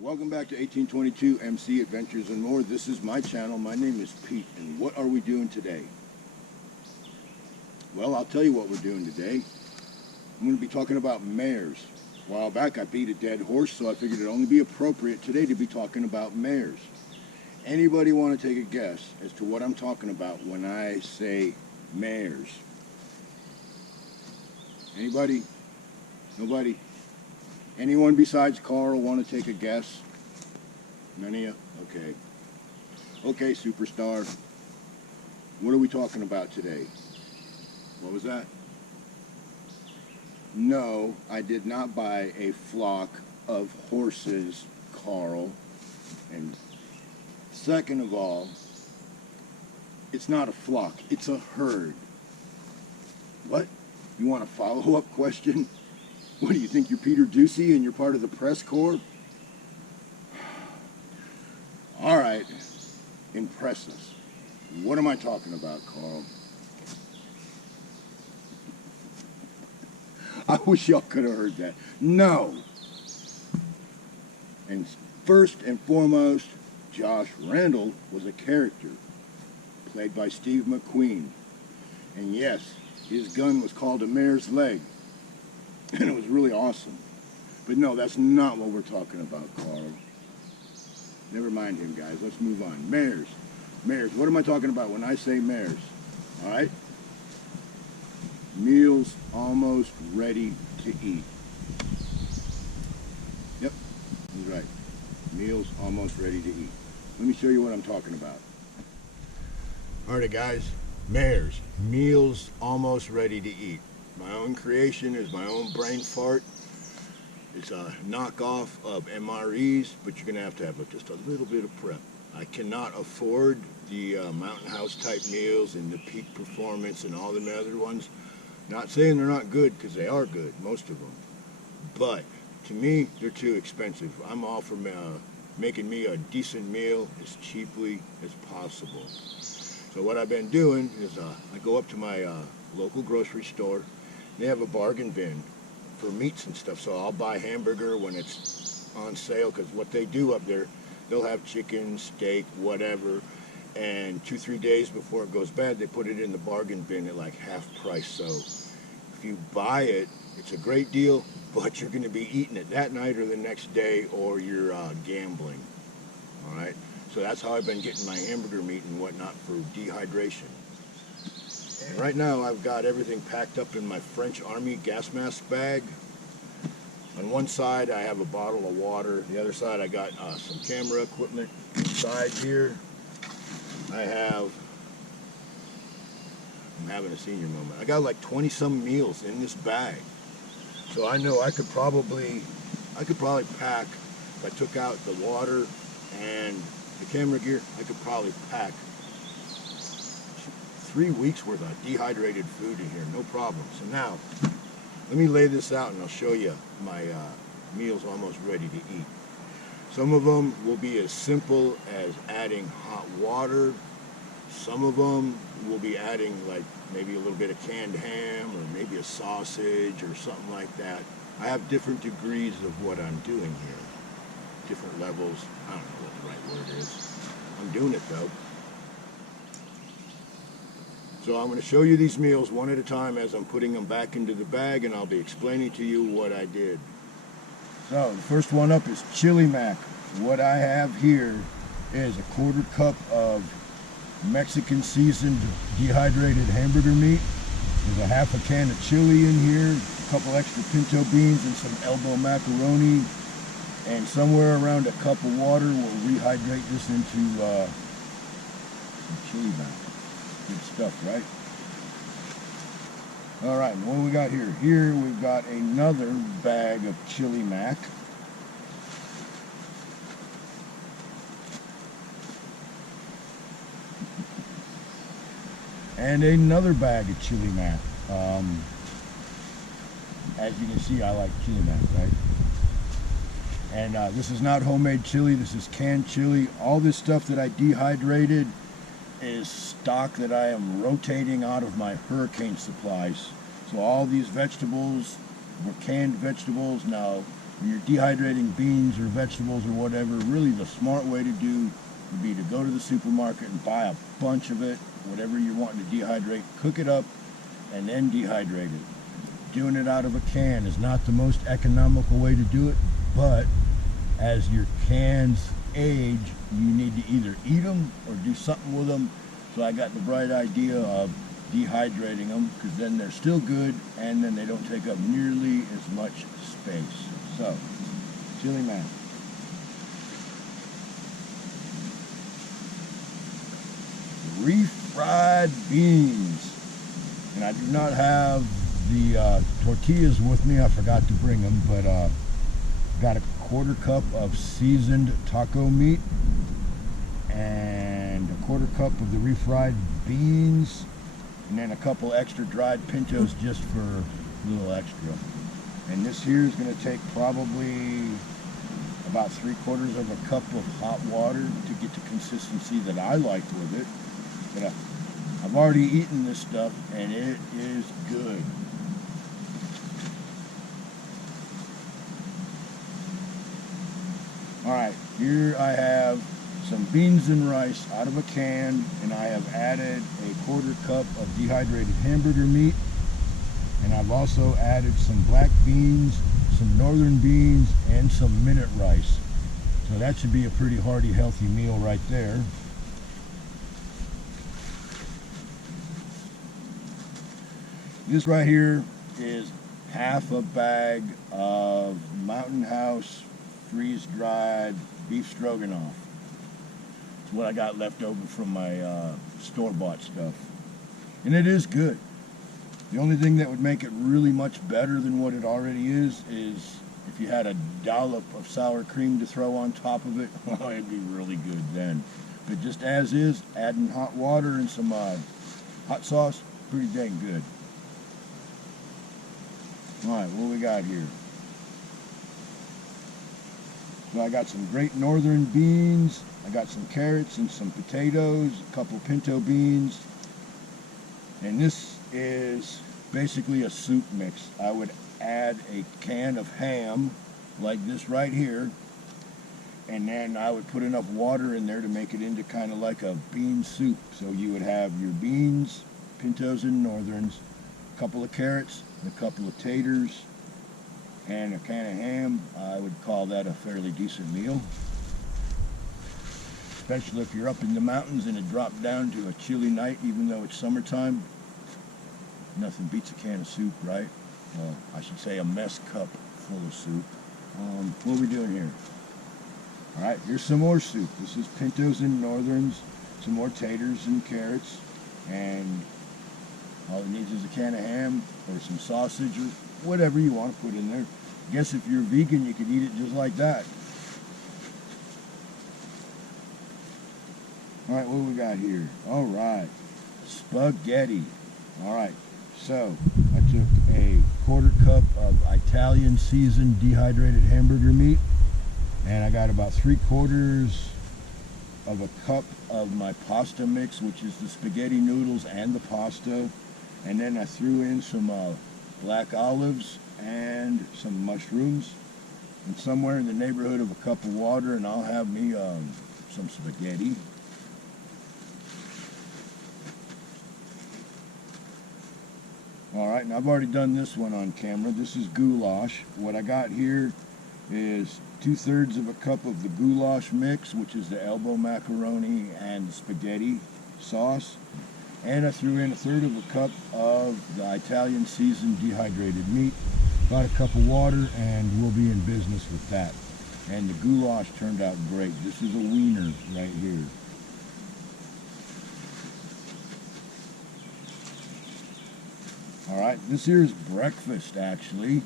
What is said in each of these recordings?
Welcome back to 1822 MC Adventures and More. This is my channel. My name is Pete, and what are we doing today? Well, I'll tell you what we're doing today. I'm going to be talking about mares. A while back I beat a dead horse, so I figured it'd only be appropriate today to be talking about mares. Anybody want to take a guess as to what I'm talking about when I say mares? Anybody? Nobody? Anyone besides Carl want to take a guess? None of you? Okay. Okay, superstar. What are we talking about today? What was that? No, I did not buy a flock of horses, Carl. And second of all, it's not a flock, it's a herd. What? You want a follow-up question? What do you think, you're Peter Ducey and you're part of the press corps? All right, impress us. What am I talking about, Carl? I wish y'all could have heard that. No. And first and foremost, Josh Randall was a character played by Steve McQueen. And yes, his gun was called a mare's leg. And it was really awesome. But no, that's not what we're talking about, Carl. Never mind him, guys. Let's move on. Mares. Mares. What am I talking about when I say mares? All right? Meals almost ready to eat. Yep, he's right. Meals almost ready to eat. Let me show you what I'm talking about. All right, guys. Mares. Meals almost ready to eat. My own creation is my own brain fart. It's a knockoff of M.A.R.E.s, but you're going to have just a little bit of prep. I cannot afford the Mountain House type meals and the Peak Performance and all the other ones. Not saying they're not good, because they are good, most of them. But to me, they're too expensive. I'm all for making me a decent meal as cheaply as possible. So what I've been doing is I go up to my local grocery store. They have a bargain bin for meats and stuff, so I'll buy hamburger when it's on sale, because what they do up there, they'll have chicken, steak, whatever, and 2-3 days before it goes bad, they put it in the bargain bin at like half price. So if you buy it, it's a great deal, but you're going to be eating it that night or the next day, or you're gambling. All right, so that's how I've been getting my hamburger meat and whatnot for dehydration. And right now I've got everything packed up in my French Army gas mask bag. On one side I have a bottle of water. The other side I got some camera equipment. Inside here I'm having a senior moment. I got like 20 some meals in this bag. So I know I could probably pack, if I took out the water and the camera gear, I could probably pack 3 weeks worth of dehydrated food in here, no problem. So now, let me lay this out and I'll show you my meals almost ready to eat. Some of them will be as simple as adding hot water. Some of them will be adding like maybe a little bit of canned ham or maybe a sausage or something like that. I have different degrees of what I'm doing here. Different levels. I don't know what the right word is. I'm doing it though. So I'm going to show you these meals one at a time as I'm putting them back into the bag, and I'll be explaining to you what I did. So the first one up is chili mac. What I have here is a 1/4 cup of Mexican seasoned dehydrated hamburger meat. There's a half a can of chili in here, a couple extra pinto beans and some elbow macaroni, and somewhere around a cup of water. We'll rehydrate this into some chili mac. Good stuff, right? All right, what do we got here? Here we've got another bag of chili mac. And another bag of chili mac. As you can see, I like chili mac, right? And this is not homemade chili, this is canned chili. All this stuff that I dehydrated is stock that I am rotating out of my hurricane supplies. So all these vegetables were canned vegetables. Now when you're dehydrating beans or vegetables or whatever, really the smart way to do would be to go to the supermarket and buy a bunch of it, whatever you're wanting to dehydrate, cook it up, and then dehydrate it. Doing it out of a can is not the most economical way to do it, but as your cans age, you need to either eat them or do something with them. So I got the bright idea of dehydrating them, because then they're still good and then they don't take up nearly as much space. So, chili man. Refried beans. And I do not have the tortillas with me. I forgot to bring them, but got a 1/4 cup of seasoned taco meat and a 1/4 cup of the refried beans, and then a couple extra dried pintos just for a little extra. And this here is going to take probably about 3/4 of a cup of hot water to get the consistency that I like with it. But I've already eaten this stuff and it is good. Alright, here I have some beans and rice out of a can, and I have added a 1/4 cup of dehydrated hamburger meat, and I've also added some black beans, some northern beans, and some minute rice. So that should be a pretty hearty, healthy meal right there. This right here is half a bag of Mountain House freeze-dried beef stroganoff. It's what I got left over from my store-bought stuff. And it is good. The only thing that would make it really much better than what it already is if you had a dollop of sour cream to throw on top of it. Oh, it'd be really good then. But just as is, adding hot water and some hot sauce, pretty dang good. Alright, what we got here? So I got some great northern beans, I got some carrots and some potatoes, a couple pinto beans, and this is basically a soup mix. I would add a can of ham, like this right here, and then I would put enough water in there to make it into kind of like a bean soup. So you would have your beans, pintos and northerns, a couple of carrots, and a couple of taters, and a can of ham. I would call that a fairly decent meal. Especially if you're up in the mountains and it dropped down to a chilly night, even though it's summertime. Nothing beats a can of soup, right? Well, I should say a mess cup full of soup. What are we doing here? Alright, here's some more soup. This is pintos and northerns, some more taters and carrots, and all it needs is a can of ham or some sausage or whatever you want to put in there. I guess if you're vegan, you could eat it just like that. Alright, what do we got here? Alright, spaghetti. Alright, so I took a 1/4 cup of Italian seasoned dehydrated hamburger meat, and I got about 3/4 of a cup of my pasta mix, which is the spaghetti noodles and the pasta, and then I threw in some black olives and some mushrooms, and somewhere in the neighborhood of a cup of water, and I'll have me some spaghetti. Alright, and I've already done this one on camera. This is goulash. What I got here is 2/3 of a cup of the goulash mix, which is the elbow macaroni and the spaghetti sauce. And I threw in 1/3 of a cup of the Italian seasoned dehydrated meat, about a cup of water, and we'll be in business with that. And the goulash turned out great. This is a wiener right here. Alright, this here is breakfast actually.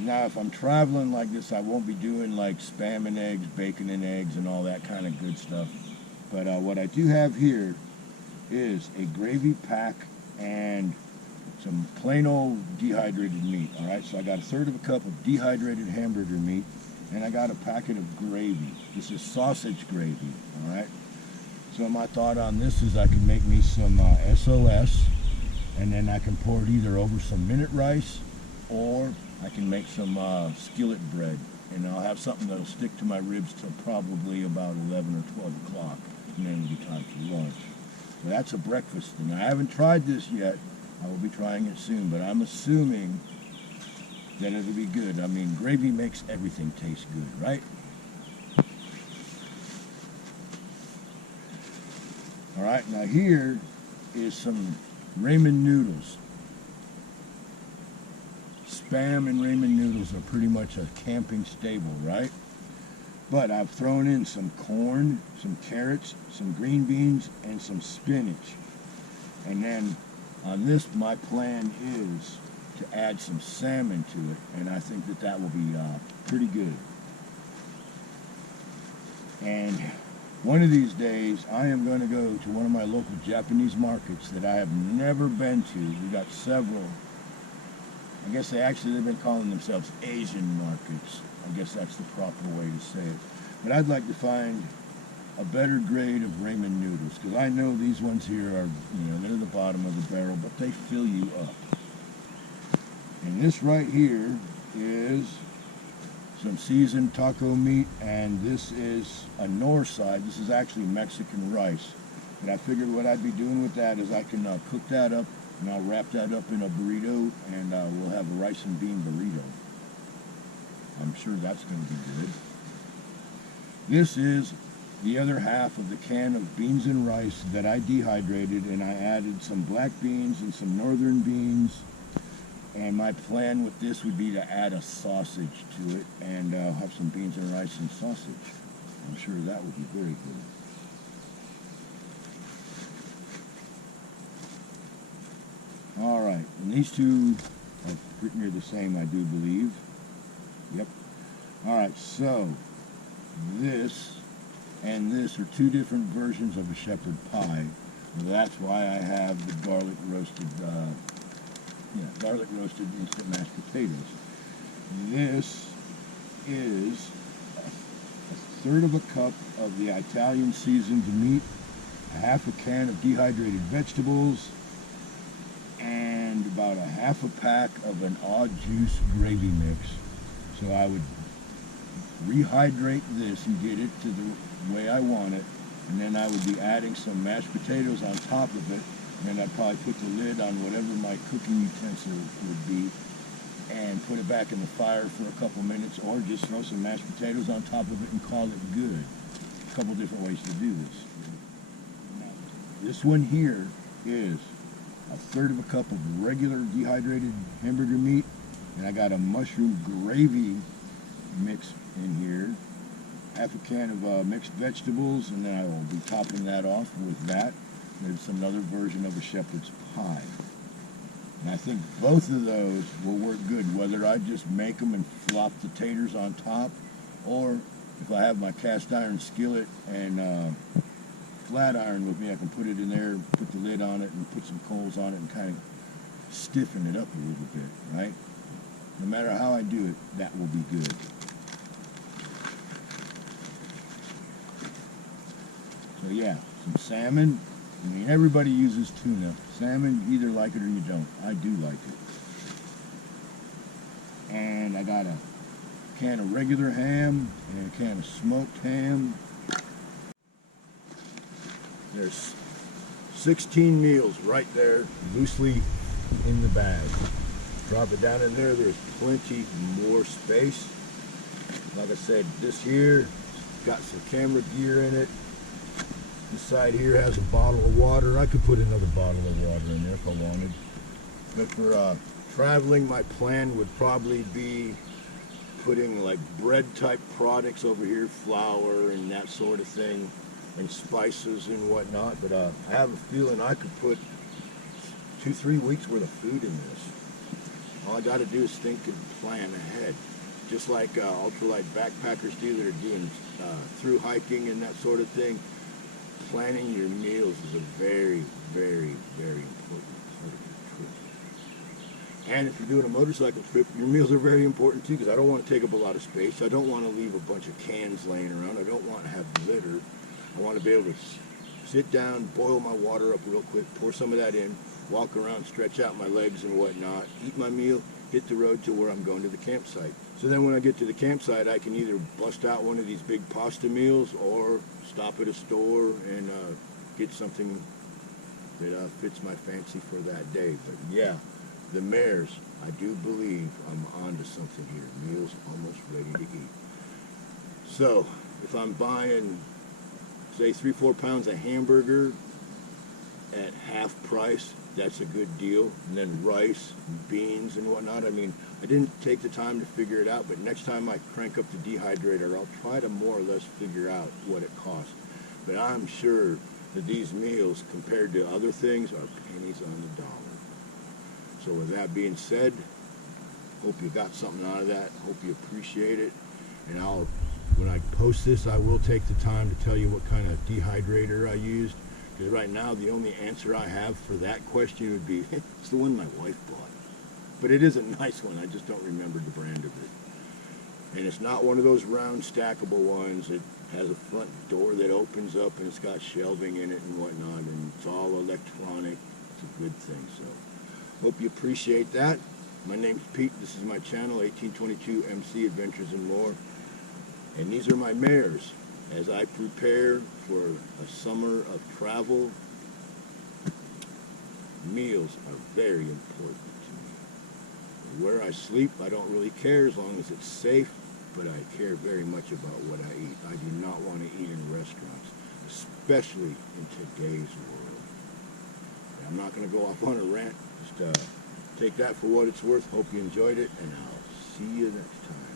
Now if I'm traveling like this, I won't be doing like spam and eggs, bacon and eggs, and all that kind of good stuff. But what I do have here is a gravy pack and some plain old dehydrated meat. Alright, so I got 1/3 of a cup of dehydrated hamburger meat, and I got a packet of gravy. This is sausage gravy. Alright, so my thought on this is I can make me some SOS, and then I can pour it either over some minute rice or I can make some skillet bread, and I'll have something that'll stick to my ribs till probably about 11 or 12 o'clock, and then it'll be time for lunch. So that's a breakfast thing. I haven't tried this yet. I will be trying it soon, but I'm assuming that it'll be good. I mean, gravy makes everything taste good, right? All right, now here is some ramen noodles. Spam and ramen noodles are pretty much a camping staple, right? But I've thrown in some corn, some carrots, some green beans, and some spinach. And then on this, my plan is to add some salmon to it, and I think that that will be pretty good. And one of these days, I am going to go to one of my local Japanese markets that I have never been to. We got several. I guess they've been calling themselves Asian markets. I guess that's the proper way to say it. But I'd like to find a better grade of ramen noodles, because I know these ones here are, they're the bottom of the barrel, but they fill you up. And this right here is some seasoned taco meat, and this is a north side. This is actually Mexican rice. And I figured what I'd be doing with that is I can cook that up, and I'll wrap that up in a burrito, and we'll have a rice and bean burrito. I'm sure that's going to be good. This is the other half of the can of beans and rice that I dehydrated, and I added some black beans and some northern beans. And my plan with this would be to add a sausage to it, and have some beans and rice and sausage. I'm sure that would be very good. All right, and these two are pretty near the same, I do believe. Yep. All right, so this and this are two different versions of a shepherd pie. That's why I have the garlic roasted instant mashed potatoes. This is a third of a cup of the Italian seasoned meat, a half a can of dehydrated vegetables, and about a half a pack of an odd juice gravy mix. So I would rehydrate this and get it to the way I want it, and then I would be adding some mashed potatoes on top of it, and then I'd probably put the lid on whatever my cooking utensil would be and put it back in the fire for a couple minutes, or just throw some mashed potatoes on top of it and call it good. A couple different ways to do this. This one here is a third of a cup of regular dehydrated hamburger meat, and I got a mushroom gravy mix in here, half a can of mixed vegetables, and then I will be topping that off with that. There's another version of a shepherd's pie. And I think both of those will work good, whether I just make them and flop the taters on top, or if I have my cast iron skillet and flat iron with me, I can put it in there, put the lid on it, and put some coals on it and kind of stiffen it up a little bit, right? No matter how I do it, that will be good. So yeah, some salmon. I mean, everybody uses tuna. Salmon, you either like it or you don't. I do like it. And I got a can of regular ham and a can of smoked ham. There's 16 meals right there, loosely in the bag. Drop it down in there. There's plenty more space. Like I said, this here got some camera gear in it. This side here has a bottle of water. I could put another bottle of water in there if I wanted. But for traveling, my plan would probably be putting like bread type products over here, flour and that sort of thing, and spices and whatnot. But I have a feeling I could put 2-3 weeks worth of food in this. All I got to do is think and plan ahead. Just like ultralight backpackers do that are doing through hiking and that sort of thing. Planning your meals is a very, very, very important part of your trip. And if you're doing a motorcycle trip, your meals are very important too, because I don't want to take up a lot of space. I don't want to leave a bunch of cans laying around. I don't want to have litter. I want to be able to sit down, boil my water up real quick, pour some of that in, walk around, stretch out my legs and whatnot, eat my meal, hit the road to where I'm going to the campsite. So then when I get to the campsite, I can either bust out one of these big pasta meals or stop at a store and get something that fits my fancy for that day. But yeah, the M.A.R.E.s, I do believe I'm onto something here. Meals almost ready to eat. So if I'm buying, say, 3-4 pounds of hamburger at half price, that's a good deal. And then rice and beans and whatnot. I mean, I didn't take the time to figure it out, but next time I crank up the dehydrator, I'll try to more or less figure out what it costs. But I'm sure that these meals, compared to other things, are pennies on the dollar. So with that being said, hope you got something out of that. Hope you appreciate it. And when I post this, I will take the time to tell you what kind of dehydrator I used. Because right now, the only answer I have for that question would be, it's the one my wife bought. But it is a nice one. I just don't remember the brand of it. And it's not one of those round stackable ones. It has a front door that opens up and it's got shelving in it and whatnot. And it's all electronic. It's a good thing. So hope you appreciate that. My name's Pete. This is my channel, 1822 MC Adventures and More. And these are my M.A.R.E.s. As I prepare for a summer of travel, meals are very important to me. Where I sleep, I don't really care as long as it's safe, but I care very much about what I eat. I do not want to eat in restaurants, especially in today's world. I'm not going to go off on a rant. Just take that for what it's worth. Hope you enjoyed it, and I'll see you next time.